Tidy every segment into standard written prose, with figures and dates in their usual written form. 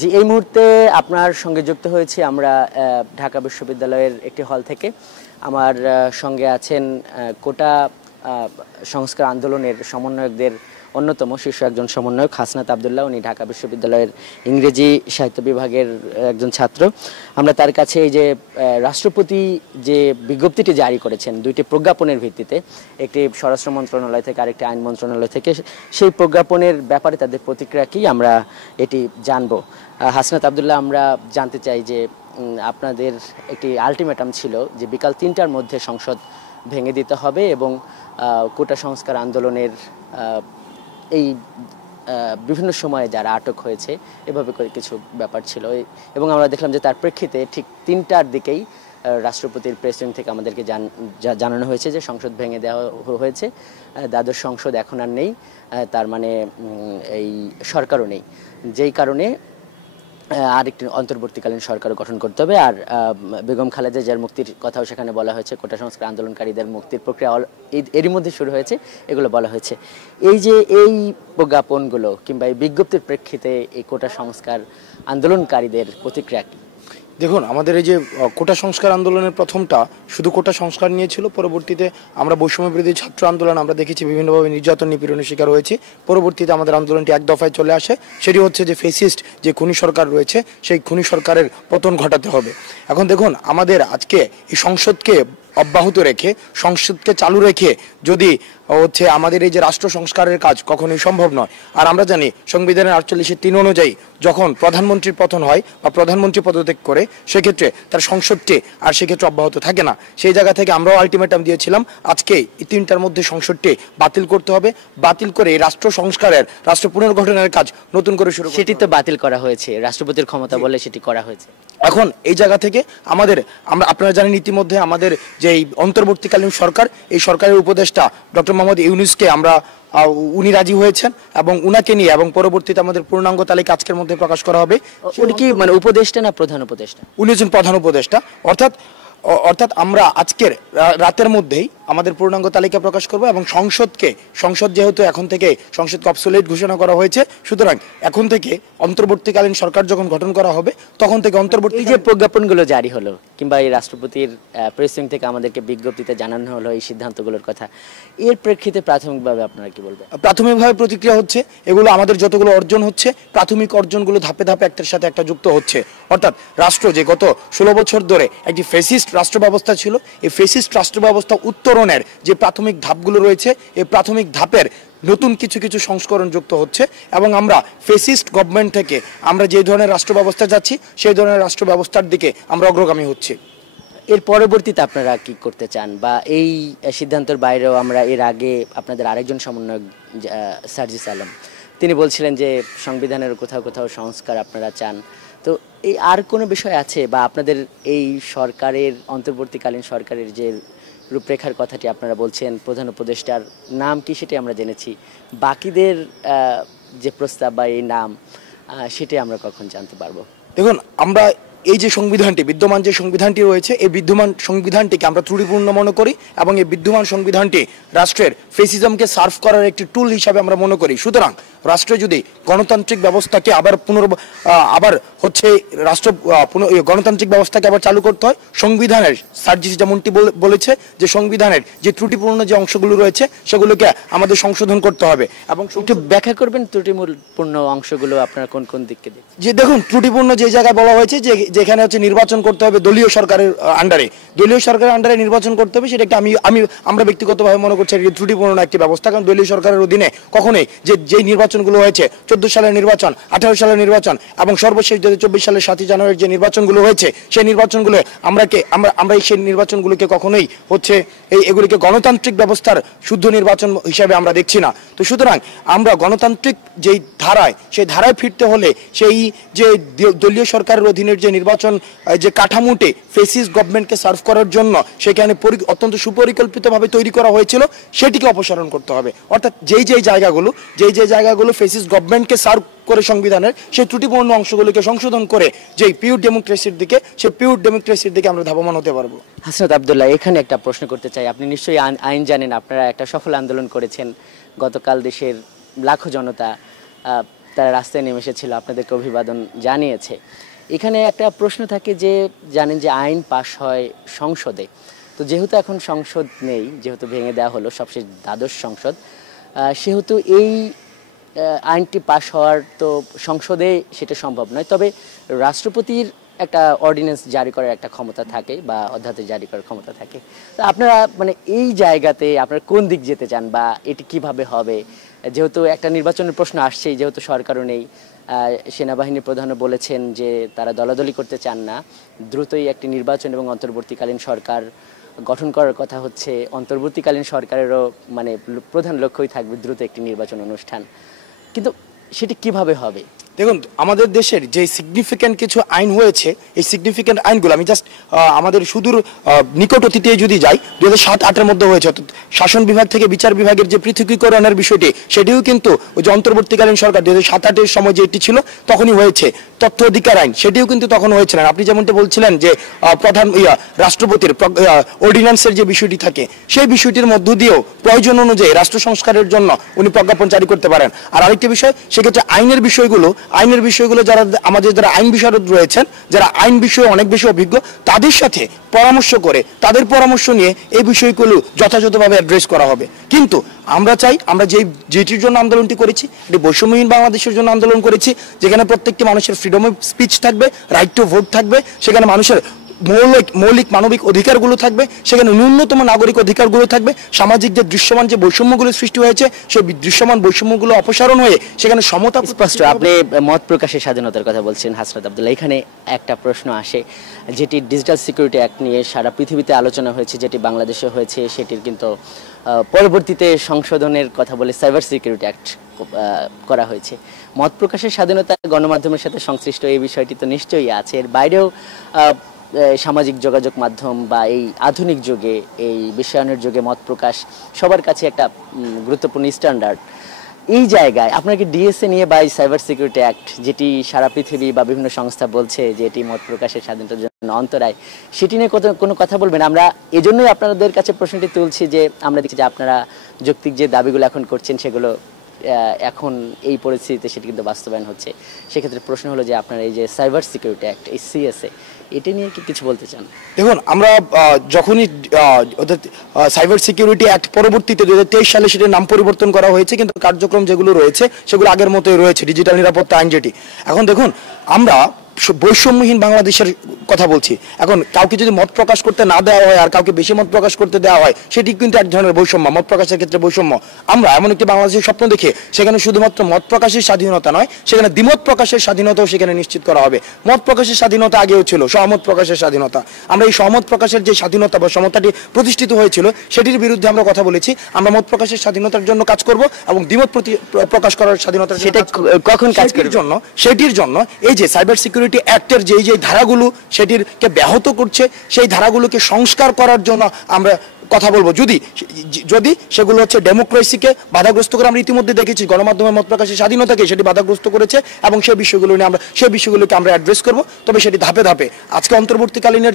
জি, এই মুহূর্তে আপনার সঙ্গে যুক্ত হয়েছি আমরা ঢাকা বিশ্ববিদ্যালয়ের একটি হল থেকে। আমার সঙ্গে আছেন কোটা সংস্কার আন্দোলনের সমন্বয়কদের অন্যতম শীর্ষ একজন সমন্বয়ক হাসনাত আবদুল্লাহ। উনি ঢাকা বিশ্ববিদ্যালয়ের ইংরেজি সাহিত্য বিভাগের একজন ছাত্র। আমরা তার কাছে এই যে রাষ্ট্রপতি যে বিজ্ঞপ্তিটি জারি করেছেন দুইটি প্রজ্ঞাপনের ভিত্তিতে, একটি স্বরাষ্ট্র মন্ত্রণালয় থেকে আরেকটি আইন মন্ত্রণালয় থেকে, সেই প্রজ্ঞাপনের ব্যাপারে তাদের প্রতিক্রিয়া কি আমরা এটি জানবো। হাসনাত আবদুল্লাহ, আমরা জানতে চাই যে আপনাদের একটি আলটিমেটাম ছিল যে বিকাল ৩টার মধ্যে সংসদ ভেঙে দিতে হবে এবং কোটা সংস্কার আন্দোলনের এই বিভিন্ন সময়ে যারা আটক হয়েছে এভাবে করে কিছু ব্যাপার ছিল এবং আমরা দেখলাম যে তার প্রেক্ষিতে ঠিক ৩টার দিকেই রাষ্ট্রপতির প্রেস উইং থেকে আমাদেরকে জানানো হয়েছে যে সংসদ ভেঙে দেওয়া হয়েছে। দ্বাদশ সংসদ এখন আর নেই, তার মানে এই সরকারও নেই, যেই কারণে আরেকটি অন্তর্বর্তীকালীন সরকারও গঠন করতে হবে। আর বেগম খালেদা জিয়ার মুক্তির কথাও সেখানে বলা হয়েছে, কোটা সংস্কার আন্দোলনকারীদের মুক্তির প্রক্রিয়া এরই মধ্যে শুরু হয়েছে, এগুলো বলা হয়েছে। এই যে এই প্রজ্ঞাপনগুলো কিংবা এই বিজ্ঞপ্তির প্রেক্ষিতে এই কোটা সংস্কার আন্দোলনকারীদের প্রতিক্রিয়া কি? দেখুন, আমাদের এই যে কোটা সংস্কার আন্দোলনের প্রথমটা শুধু কোটা সংস্কার নিয়ে ছিল। পরবর্তীতে আমরা বৈষম্য বিরোধী ছাত্র আন্দোলন আমরা দেখেছি বিভিন্নভাবে নির্যাতন নিপীড়নের শিকার হয়েছি। পরবর্তীতে আমাদের আন্দোলনটি এক দফায় চলে আসে, সেটি হচ্ছে যে ফেসিস্ট যে খুনি সরকার রয়েছে সেই খুনি সরকারের পতন ঘটাতে হবে। এখন দেখুন, আমাদের আজকে এই সংসদকে অব্যাহত রেখে, সংসদকে চালু রেখে যদি হচ্ছে আমাদের এই যে রাষ্ট্র সংস্কারের কাজ কখনোই সম্ভব নয়। আর আমরা জানি সংবিধানের 48(3) অনুযায়ী যখন প্রধানমন্ত্রীর পতন হয় বা প্রধানমন্ত্রী পদত্যাগ করে, সেক্ষেত্রে তার সংসদটি আর সেক্ষেত্রে অব্যাহত থাকে না। সেই জায়গা থেকে আমরাও আলটিমেটাম দিয়েছিলাম আজকে এই 3টার মধ্যে সংসদটি বাতিল করতে হবে। বাতিল করে এই রাষ্ট্র সংস্কারের, রাষ্ট্র পুনর্গঠনের কাজ নতুন করে শুরু। সেটি তো বাতিল করা হয়েছে, রাষ্ট্রপতির ক্ষমতা বলে সেটি করা হয়েছে। এখন এই জায়গা থেকে আপনারা জানেন ইতিমধ্যে আমাদের যে অন্তর্বর্তীকালীন সরকার, এই সরকারের উপদেষ্টা ডক্টর মোহাম্মদ ইউনূসকে উনি রাজি হয়েছেন এবং উনাকে নিয়ে এবং পরবর্তীতে আমাদের পূর্ণাঙ্গ তালিকা আজকের মধ্যে প্রকাশ করা হবে। উনি কি মানে উপদেষ্টা না প্রধান উপদেষ্টা? উনি হচ্ছেন প্রধান উপদেষ্টা। অর্থাৎ আমরা আজকের রাতের মধ্যেই আমাদের পূর্ণাঙ্গ তালিকা প্রকাশ করব এবং সংসদ যেহেতু এখন থেকে সংসদকে অবসোলেট ঘোষণা করা হয়েছে, সুতরাং এখন থেকে অন্তর্বর্তীকালীন সরকার যখন গঠন করা হবে তখন থেকে অন্তর্বর্তী যে প্রজ্ঞাপনগুলো জারি হলো কিংবা এই রাষ্ট্রপতির প্রেস উইং থেকে আমাদেরকে বিজ্ঞপ্তিতে জানানো হলো এই সিদ্ধান্তগুলোর কথা, এর প্রেক্ষিতে প্রাথমিকভাবে আপনারা কি বলবেন? প্রাথমিকভাবে প্রতিক্রিয়া হচ্ছে এগুলো আমাদের যতগুলো অর্জন হচ্ছে, প্রাথমিক অর্জনগুলো ধাপে ধাপে একটার সাথে একটা যুক্ত হচ্ছে। অর্থাৎ রাষ্ট্র যে গত 16 বছর ধরে একটি ফেসিস্ট রাষ্ট্র ব্যবস্থা ছিল, এই ফেসিস্ট রাষ্ট্র ব্যবস্থা উত্তরণের যে প্রাথমিক ধাপগুলো রয়েছে, এই প্রাথমিক ধাপের নতুন কিছু সংস্করণ যুক্ত হচ্ছে এবং আমরা ফেসিস্ট গভর্নমেন্ট থেকে আমরা যে ধরনের রাষ্ট্র ব্যবস্থা যাচ্ছি সেই ধরনের রাষ্ট্র ব্যবস্থার দিকে আমরা অগ্রগামী হচ্ছি। এর পরবর্তীতে আপনারা কি করতে চান বা এই সিদ্ধান্তের বাইরেও আমরা এর আগে আপনাদের আরেকজন সমন্বয়ক সার্জিস আলম, তিনি বলছিলেন যে সংবিধানের কোথাও সংস্কার আপনারা চান। তো এই আর কোনো বিষয় আছে বা আপনাদের এই সরকারের অন্তর্বর্তীকালীন সরকারের যে রূপরেখার কথাটি আপনারা বলছেন, প্রধান উপদেষ্টার নাম কি সেটি আমরা জেনেছি, বাকিদের যে প্রস্তাব বা এই নাম সেটি আমরা কখন জানতে পারবো? দেখুন, আমরা এই যে সংবিধানটি, বিদ্যমান যে সংবিধানটি রয়েছে, এই বিদ্যমান সংবিধানটিকে আমরা ত্রুটিপূর্ণ মনে করি এবং এই বিদ্যমান সংবিধানটি রাষ্ট্রের ফেসিজমকে সার্ভ করার একটি টুল হিসাবে আমরা মনে করি। সুতরাং রাষ্ট্রে যদি গণতান্ত্রিক ব্যবস্থাকে গণতান্ত্রিক ব্যবস্থাকে আবার চালু করতে হয়, সংবিধানের সার্জিস যেমনটি বলেছে যে সংবিধানের যে ত্রুটিপূর্ণ যে অংশগুলো রয়েছে সেগুলোকে আমাদের সংশোধন করতে হবে। এবং একটু ব্যাখ্যা করবেন ত্রুটিপূর্ণ অংশগুলো আপনারা কোন কোন দিককে? যে দেখুন, ত্রুটিপূর্ণ যে জায়গায় বলা হয়েছে যেখানে হচ্ছে নির্বাচন করতে হবে দলীয় সরকারের আন্ডারে নির্বাচন করতে হবে, সেটা একটা আমরা ব্যক্তিগতভাবে মনে করছি ত্রুটিপূর্ণ একটি ব্যবস্থা। কারণ দলীয় সরকারের অধীনে কখনোই যে নির্বাচনগুলো হয়েছে, 14 সালের নির্বাচন, 18 সালের নির্বাচন এবং সর্বশেষ 2024 সালের 7 জানুয়ারির যে নির্বাচনগুলো হয়েছে, সেই নির্বাচনগুলো আমরা সেই নির্বাচনগুলোকে কখনোই হচ্ছে এগুলিকে গণতান্ত্রিক ব্যবস্থার শুদ্ধ নির্বাচন হিসাবে আমরা দেখছি না। তো সুতরাং আমরা গণতান্ত্রিক যেই ধারায়, সেই ধারায় ফিরতে হলে সেই যে দলীয় সরকারের অধীনের যে নির্বাচন যে কাঠামোটি ফেসিস্ট গভর্নমেন্টকে সার্ভ করার জন্য সেখানে অত্যন্ত সুপরিকল্পিতভাবে তৈরি করা হয়েছিল, সেটিকে অপসারণ করতে হবে। অর্থাৎ যেই জায়গাগুলো ফেসিস্ট গভর্নমেন্টকে সার্ভ করে সংবিধানের, সেই ত্রুটিপূর্ণ অংশগুলোকে সংশোধন করে যে পিওর ডেমোক্রেসির দিকে আমরা ধাবমান হতে পারবো। হাসনাত আবদুল্লাহ, এখানে একটা প্রশ্ন করতে চাই। আপনি নিশ্চয়ই আইন জানেন, আপনারা একটা সফল আন্দোলন করেছেন। গতকাল দেশের লাখো জনতা তারা রাস্তায় নেমে এসেছিল, আপনাদেরকে অভিবাদন জানিয়েছে। এখানে একটা প্রশ্ন থাকে যে জানেন যে আইন পাশ হয় সংসদে, তো যেহেতু এখন সংসদ নেই, যেহেতু ভেঙে দেওয়া হলো সবশেষ দ্বাদশ সংসদ, সেহেতু এই আইনটি পাশ হওয়ার তো সংসদে সেটা সম্ভব নয়। তবে রাষ্ট্রপতির একটা অর্ডিন্যান্স জারি করার একটা ক্ষমতা থাকে বা অধ্যাদেশ জারি করার ক্ষমতা থাকে। তো আপনারা মানে এই জায়গাতে আপনারা কোন দিক যেতে চান বা এটি কিভাবে হবে? যেহেতু একটা নির্বাচনের প্রশ্ন আসছেই, যেহেতু সরকারও নেই, সেনাবাহিনীর প্রধানও বলেছেন যে তারা দলাদলি করতে চান না, দ্রুতই একটি নির্বাচন এবং অন্তর্বর্তীকালীন সরকার গঠন করার কথা হচ্ছে। অন্তর্বর্তীকালীন সরকারেরও মানে প্রধান লক্ষ্যই থাকবে দ্রুত একটি নির্বাচন অনুষ্ঠান, কিন্তু সেটি কিভাবে হবে? দেখুন, আমাদের দেশের যে সিগনিফিক্যান্ট কিছু আইন হয়েছে, এই সিগনিফিক্যান্ট আইনগুলো আমি জাস্ট আমাদের সুদূর নিকট অতীতে যদি যাই, 2007-08-এর মধ্যে হয়েছে, অর্থাৎ শাসন বিভাগ থেকে বিচার বিভাগের যে পৃথকীকরণের বিষয়টি, সেটিও কিন্তু ওই যে অন্তর্বর্তীকালীন সরকার 2007-08-এর সময় যেটি ছিল তখনই হয়েছে। তথ্য অধিকার আইন, সেটিও কিন্তু তখন হয়েছিল। আপনি যেমনটা বলছিলেন যে প্রধান রাষ্ট্রপতির অর্ডিন্যান্সের যে বিষয়টি থাকে, সেই বিষয়টির মধ্য দিয়েও প্রয়োজন অনুযায়ী রাষ্ট্র সংস্কারের জন্য উনি প্রজ্ঞাপন জারি করতে পারেন। আর আরেকটি বিষয়, সেক্ষেত্রে আইনের বিষয়গুলো যারা আমাদের যারা আইন বিশারদ রয়েছেন, যারা আইন বিষয়ে অনেক বেশি অভিজ্ঞ, তাদের সাথে পরামর্শ করে, তাদের পরামর্শ নিয়ে এই বিষয়গুলো যথাযথভাবে অ্যাড্রেস করা হবে। কিন্তু আমরা চাই, আমরা যেটির জন্য আন্দোলনটি করেছি, এটি বৈষম্যহীন বাংলাদেশের জন্য আন্দোলন করেছি, যেখানে প্রত্যেকটি মানুষের ফ্রিডম অফ স্পিচ থাকবে, রাইট টু ভোট থাকবে, সেখানে মানুষের মৌলিক মানবিক অধিকারগুলো থাকবে, সেখানে ন্যূনতম নাগরিক অধিকারগুলো থাকবে, সামাজিক যে দৃশ্যমান যে বৈষম্যগুলো সৃষ্টি হয়েছে, সেই দৃশ্যমান বৈষম্যগুলো অপসারণ হয়ে সেখানে সমতা স্পষ্ট। আপনি মত প্রকাশের স্বাধীনতার কথা বলছেন হাসনাত আব্দুল্লাহ, এখানে একটা প্রশ্ন আসে, যেটি ডিজিটাল সিকিউরিটি অ্যাক্ট নিয়ে সারা পৃথিবীতে আলোচনা হয়েছে, যেটি বাংলাদেশে হয়েছে, সেটির কিন্তু পরবর্তীতে সংশোধনের কথা বলে সাইবার সিকিউরিটি অ্যাক্ট করা হয়েছে। মত প্রকাশের স্বাধীনতা গণমাধ্যমের সাথে সংশ্লিষ্ট এই বিষয়টি তো নিশ্চয়ই আছে। এর বাইরেও সামাজিক যোগাযোগ মাধ্যম বা এই আধুনিক যুগে, এই বিশ্বায়নের যুগে মত প্রকাশ সবার কাছে একটা গুরুত্বপূর্ণ স্ট্যান্ডার্ড। এই জায়গায় আপনাকে ডিএসএ নিয়ে বা সাইবার সিকিউরিটি অ্যাক্ট, যেটি সারা পৃথিবী বা বিভিন্ন সংস্থা বলছে যে এটি মত প্রকাশের স্বাধীনতার জন্য অন্তরায়, সেটি নিয়ে কোনো কথা বলবেন? আমরা এজন্যই আপনাদের কাছে প্রশ্নটি তুলছি যে আমরা দেখছি যে আপনারা যৌক্তিক যে দাবিগুলো এখন করছেন, সেগুলো এখন এই পরিস্থিতিতে সেটি কিন্তু বাস্তবায়ন হচ্ছে। সেক্ষেত্রে প্রশ্ন হলো যে আপনারা এই যে সাইবার সিকিউরিটি অ্যাক্ট, এই সিএসএ, এটা নিয়ে কি কিছু বলতে চান? দেখুন, আমরা যখনই সাইবার সিকিউরিটি অ্যাক্ট পরবর্তীতে 2023 সালে সেটার নাম পরিবর্তন করা হয়েছে, কিন্তু কার্যক্রম যেগুলো রয়েছে সেগুলো আগের মতোই রয়েছে, ডিজিটাল নিরাপত্তা আইন যেটি। এখন দেখুন, আমরা বৈষম্যহীন বাংলাদেশের কথা বলছি। এখন কাউকে যদি মত প্রকাশ করতে না দেওয়া হয় আর কাউকে বেশি মত প্রকাশ করতে দেওয়া হয়, সেটি কিন্তু এক ধরনের বৈষম্য, মত প্রকাশের ক্ষেত্রে বৈষম্য। আমরা এমন একটি বাংলাদেশের স্বপ্ন দেখে সেখানে শুধুমাত্র মত প্রকাশের স্বাধীনতা নয়, সেখানে দ্বিমত প্রকাশের স্বাধীনতাও সেখানে নিশ্চিত করা হবে। মত প্রকাশের স্বাধীনতা আগেও ছিল, সহমত প্রকাশের স্বাধীনতা। আমরা এই সহমত প্রকাশের যে স্বাধীনতা বা সমতাটি প্রতিষ্ঠিত হয়েছিল, সেটির বিরুদ্ধে আমরা কথা বলেছি। আমরা মত প্রকাশের স্বাধীনতার জন্য কাজ করব এবং দ্বিমত প্রকাশ করার স্বাধীনতার সেটা কখন কাজ করার জন্য, সেটির জন্য এই যে সাইবার সিকিউরিটি অ্যাক্টের যে ধারাগুলো সেটিরকে ব্যাহত করছে, সেই ধারাগুলোকে সংস্কার করার জন্য আমরা কথা বলবো। যদি সেগুলো হচ্ছে ডেমোক্রেসিকে বাধাগ্রস্ত করে, আমরা ইতিমধ্যে দেখেছি গণমাধ্যমের মত প্রকাশের স্বাধীনতাকে সেটি বাধাগ্রস্ত করেছে, এবং সেই বিষয়গুলোকে আমরা অ্যাড্রেস করব, তবে সেটি ধাপে ধাপে। আজকে অন্তর্বর্তীকালীনের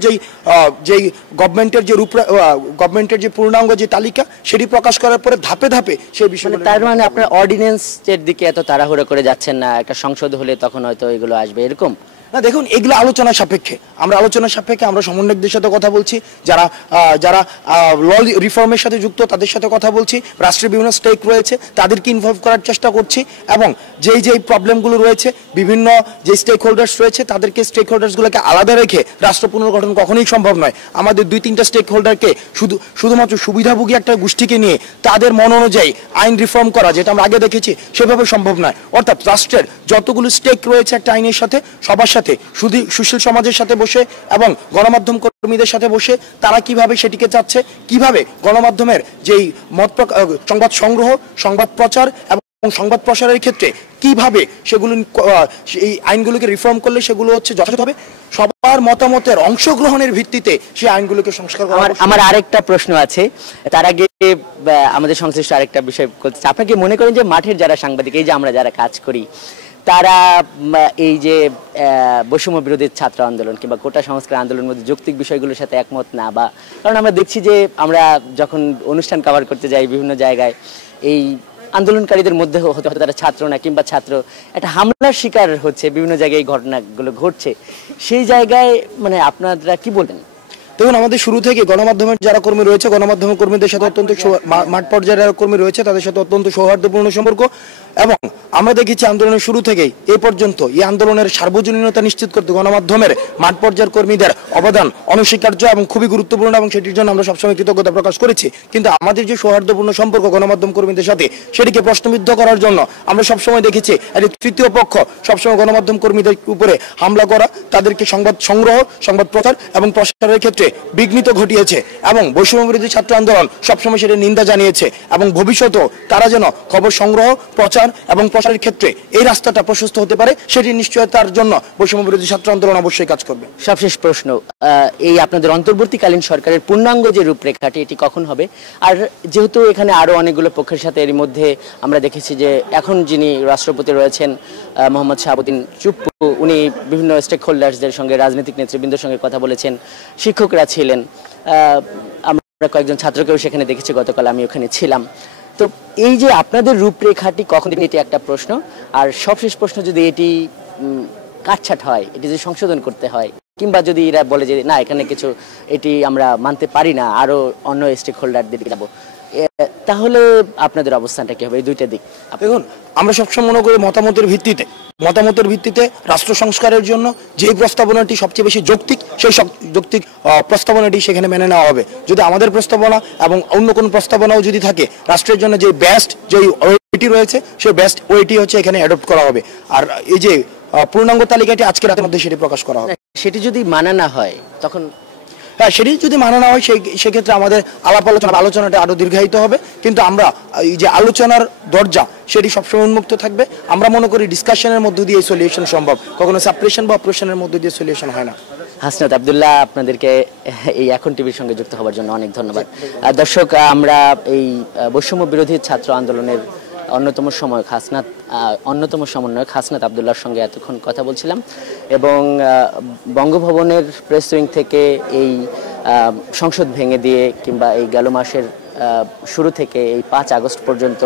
যেই গভর্নমেন্টের যে পূর্ণাঙ্গ যে তালিকা, সেটি প্রকাশ করার পরে ধাপে ধাপে সেই বিষয়গুলো। তার মানে আপনার অর্ডিন্যান্সের দিকে এত তাড়াহুড়ো করে যাচ্ছেন না, একটা সংসদ হলে তখন হয়তো এগুলো আসবে, এরকম না? দেখুন, এগুলো আলোচনা সাপেক্ষে, আমরা সমন্বয়কদের সাথে কথা বলছি, যারা ল রিফর্মের সাথে যুক্ত, তাদের সাথে কথা বলছি, রাষ্ট্রের বিভিন্ন স্টেক রয়েছে, তাদেরকে ইনভলভ করার চেষ্টা করছি, এবং যেই প্রবলেমগুলো রয়েছে, বিভিন্ন যে স্টেক হোল্ডার্স রয়েছে, তাদেরকে স্টেক হোল্ডার্সগুলোকে আলাদা রেখে রাষ্ট্র পুনর্গঠন কখনোই সম্ভব নয়। আমাদের 2-3টা স্টেক হোল্ডারকে শুধুমাত্র সুবিধাভোগী একটা গোষ্ঠীকে নিয়ে তাদের মন অনুযায়ী আইন রিফর্ম করা, যেটা আমরা আগে দেখেছি, সেভাবে সম্ভব নয়। অর্থাৎ রাষ্ট্রের যতগুলো স্টেক রয়েছে একটা আইনের সাথে, সবার সাথে, সুশীল সমাজের সাথে বসে এবং গণমাধ্যম কর্মীদের সাথে বসে তারা কিভাবে সেটিকে চাচ্ছে, কিভাবে গণমাধ্যমের যেই সংবাদ সংগ্রহ, সংবাদ প্রচার এবং সংবাদ প্রসারের ক্ষেত্রে কিভাবে সেগুলো, এই আইনগুলোকে রিফর্ম করলে সেগুলো হচ্ছে যথাযথ হবে, সবার মতামতের অংশগ্রহণের ভিত্তিতে সেই আইনগুলোকে সংস্কার করা। আমার আরেকটা প্রশ্ন আছে, তার আগে আমাদের সংশ্লিষ্ট আরেকটা বিষয় বলতে, আপনি কি মনে করেন যে মাঠের যারা সাংবাদিক, এই যে আমরা যারা কাজ করি, তারা এই যে বৈষম্য বিরোধী ছাত্র আন্দোলন কিংবা কোটা সংস্কার আন্দোলনের মধ্যে যৌক্তিক বিষয়গুলোর সাথে একমত না? বা কারণ আমরা দেখছি যে আমরা যখন অনুষ্ঠান কভার করতে যাই বিভিন্ন জায়গায়, এই আন্দোলনকারীদের মধ্যে হতে হতে তারা ছাত্র না কিংবা ছাত্র একটা হামলার শিকার হচ্ছে, বিভিন্ন জায়গায় এই ঘটনাগুলো ঘটছে, সেই জায়গায় মানে আপনারা কি বলেন? দেখুন, আমাদের শুরু থেকে গণমাধ্যমের যারা কর্মী রয়েছে, গণমাধ্যমের কর্মীদের সাথে অত্যন্ত মাঠ পর্যায়ের যারা কর্মী রয়েছে তাদের সাথে অত্যন্ত সৌহার্দ্যপূর্ণ সম্পর্ক, এবং আমরা দেখেছি আন্দোলনের শুরু থেকেই এই পর্যন্ত এই আন্দোলনের সার্বজনীনতা নিশ্চিত করতে গণমাধ্যমের মাঠ পর্যায়ের কর্মীদের অবদান অনস্বীকার্য এবং খুবই গুরুত্বপূর্ণ, এবং সেটির জন্য আমরা সবসময় কৃতজ্ঞতা প্রকাশ করেছি। কিন্তু আমাদের যে সৌহার্দ্যপূর্ণ সম্পর্ক গণমাধ্যম কর্মীদের সাথে, সেটিকে প্রশ্নবিদ্ধ করার জন্য আমরা সবসময় দেখেছি একটি তৃতীয় পক্ষ সবসময় গণমাধ্যম কর্মীদের উপরে হামলা করা, তাদেরকে সংবাদ সংগ্রহ, সংবাদ প্রচার এবং প্রসারের ক্ষেত্রে বিঘ্নিত ঘটিয়েছে, এবং বৈষম্য বিরোধী ছাত্র আন্দোলন সবসময় সেটা নিন্দা জানিয়েছে, এবং ভবিষ্যতেও তারা যেন খবর সংগ্রহ, প্রচার এবং প্রসারের ক্ষেত্রে এই রাস্তাটা প্রশস্ত হতে পারে, সেটি নিশ্চয়তার জন্য বৈষম্য বিরোধী ছাত্র আন্দোলন অবশ্যই কাজ করবে। সবশেষ প্রশ্ন, এই আপনাদের অন্তর্বর্তীকালীন সরকারের পূর্ণাঙ্গ যে রূপরেখাটি, এটি কখন হবে? আর যেহেতু এখানে আরো অনেকগুলো পক্ষের সাথে এর মধ্যে আমরা দেখেছি যে এখন যিনি রাষ্ট্রপতি রয়েছেন মোহাম্মদ শাহাবুদ্দিন চুপ্পু, উনি বিভিন্ন স্টেক হোল্ডার্সদের সঙ্গে, রাজনৈতিক নেতৃবৃন্দের সঙ্গে কথা বলেছেন, শিক্ষকরা ছিলেন, আমরা কয়েকজন ছাত্রকেও সেখানে দেখেছি, গতকাল আমি ওখানে ছিলাম। তো এই যে আপনাদের রূপরেখাটি কখন, এটি একটা প্রশ্ন। আর সবশেষ প্রশ্ন, যদি এটি কাটছাট হয়, এটি যদি সংশোধন করতে হয়, কিংবা যদি এরা বলে যে না এখানে কিছু এটি আমরা মানতে পারি না, আরো অন্য স্টেক হোল্ডারদের যাবো, তাহলে আপনাদের অবস্থানটা কি হবে? এই দুইটা দিক। দেখুন, আমরা সবসময় মনে করি মতামতের ভিত্তিতে রাষ্ট্র সংস্কারের জন্য যে প্রস্তাবনাটি সবচেয়ে বেশি যৌক্তিক, সেই যৌক্তিক প্রস্তাবনাটি সেখানে মেনে নেওয়া হবে। যদি আমাদের প্রস্তাবনা এবং অন্য কোনো প্রস্তাবনাও যদি থাকে, রাষ্ট্রের জন্য যে বেস্ট যে ওয়েটি রয়েছে, সেই বেস্ট ওয়েটি হচ্ছে এখানে অ্যাডপ্ট করা হবে। আর এই যে পূর্ণাঙ্গ তালিকাটি আজকে রাতের মধ্যে সেটি প্রকাশ করা হবে। সেটি যদি মানা না হয় তখন, হ্যাঁ, সেটি যদি মানা না হয় সেক্ষেত্রে আমাদের আলোচনাটা আরো দীর্ঘায়িত হবে। কিন্তু আমরা এই যে আলোচনার দরজা, সেটি সবসময় উন্মুক্ত থাকবে। আমরা মনে করি ডিসকাশনের মধ্য দিয়ে সলিউশন সম্ভব, কখনো সাপ্রেশন বা অপারেশনের মধ্য দিয়ে সলিউশন হয় না। হাসনাত আব্দুল্লাহ, আপনাদেরকে এই এখন টিভির সঙ্গে যুক্ত হওয়ার জন্য অনেক ধন্যবাদ। দর্শক, আমরা এই বৈষম্য বিরোধী ছাত্র আন্দোলনের অন্যতম সমন্বয়ক হাসনাত আব্দুল্লাহর সঙ্গে এতক্ষণ কথা বলছিলাম, এবং বঙ্গভবনের প্রেস উইং থেকে এই সংসদ ভেঙে দিয়ে কিংবা এই গেল মাসের শুরু থেকে এই 5 আগস্ট পর্যন্ত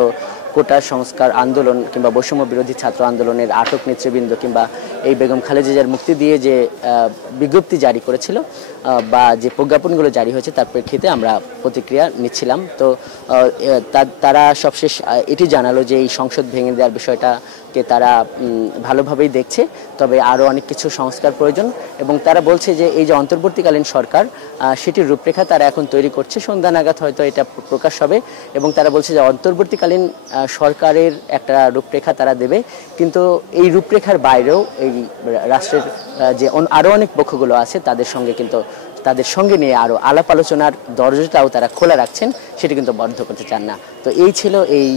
কোটা সংস্কার আন্দোলন কিংবা বৈষম্য বিরোধী ছাত্র আন্দোলনের আটক নেতৃবৃন্দ কিংবা এই বেগম খালেদা জিয়ার মুক্তি দিয়ে যে বিজ্ঞপ্তি জারি করেছিল বা যে প্রজ্ঞাপনগুলো জারি হয়েছে, তার প্রেক্ষিতে আমরা প্রতিক্রিয়া নিচ্ছিলাম। তো তারা সবশেষ এটি জানালো যে এই সংসদ ভেঙে দেওয়ার বিষয়টাকে তারা ভালোভাবেই দেখছে, তবে আরও অনেক কিছু সংস্কার প্রয়োজন, এবং তারা বলছে যে এই যে অন্তর্বর্তীকালীন সরকার, সেটির রূপরেখা তারা এখন তৈরি করছে, সন্ধ্যা নাগাদ হয়তো এটা প্রকাশ হবে, এবং তারা বলছে যে অন্তর্বর্তীকালীন সরকারের একটা রূপরেখা তারা দেবে, কিন্তু এই রূপরেখার বাইরেও এই রাষ্ট্রের যে আরও অনেক পক্ষগুলো আছে তাদের সঙ্গে নিয়ে আরও আলাপ আলোচনার দরজাটাও তারা খোলা রাখছেন, সেটি কিন্তু বন্ধ করতে চান না। তো এই ছিল এই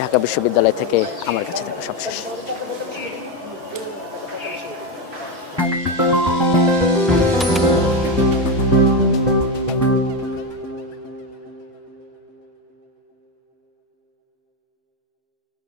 ঢাকা বিশ্ববিদ্যালয় থেকে আমার কাছে থাকা সবশেষ।